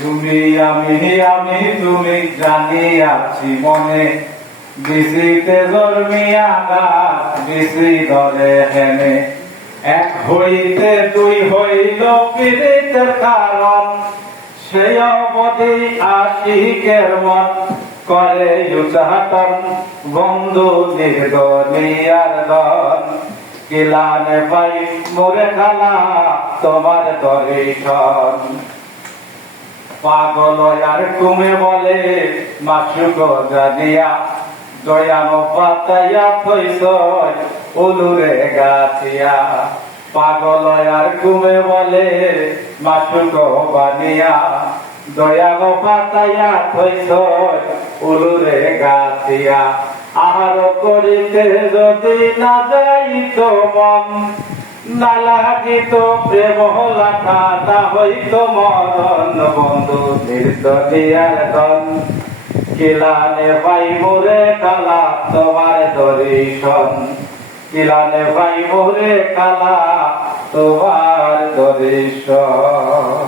তুমি আমি তুমি জানিয়াছি মনে, বিচিতে জন্মিয়া গাছ বিচি ধরে হেনে। এক হইতে দুই হইল পীড়িতের কারণ, সেই অবধি আশিকের মন করে উচ্চাটন। বন্ধু নির্দলিয়ার দন, কিলানে পাই মোরে খালা তোমার দর্শন। পাগল আর তুমি বলে মাসুক জানিয়া, দয়ানো পাতাইয়া থইস উলুরে গাছিয়া। পাগল আর তুমি বলে মাসুক বানিয়া, দয়ানো পাতাইয়া থইস উলুরে গাছিয়া। আহার করিতে যদি না যাইত মন, না লাগিত প্রেম লাঠা না হইত মরণ। বন্ধু নির্দলিয়ার দন, কিলানে পাই মোরে কালা তোমার দর্শন। কিলানে পাই মোরে কালা তোমার দর্শন।